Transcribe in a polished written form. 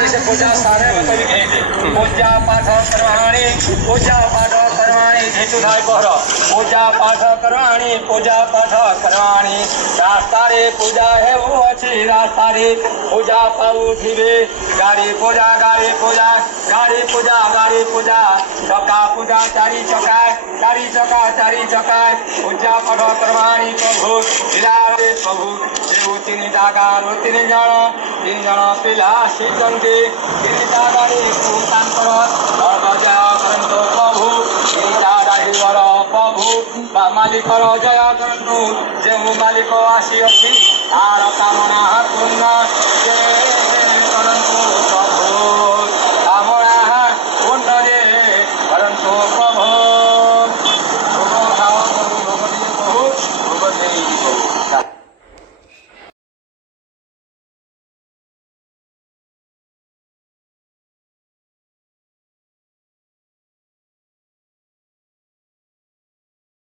विषय पूजा स्थाने बतावी घ्यायचे पूजा पाठ करवाणी पूजा पाठ करवाणी हेतु थाय कहर पूजा पाठ करवाणी पूजा पाठ करवाणी रास्तारे पूजा है वो अच्छी रास्तारे पूजा पाऊ थिबे गाड़ी पूजा गाड़ी पूजा गाड़ी पूजा गाड़ी पूजा चका पूजा चारी चका चारी चका पूजा पाठ करवाणी प्रभु विराजे प्रभु देव तीन जागार तीन जन पिला शिखंती तीन जागारे तांकर जय करंतु प्रभु तीन जागार प्रभु मालिकर जय करंतु जो मालिक आसी अच्छी तार कामना पूर्ण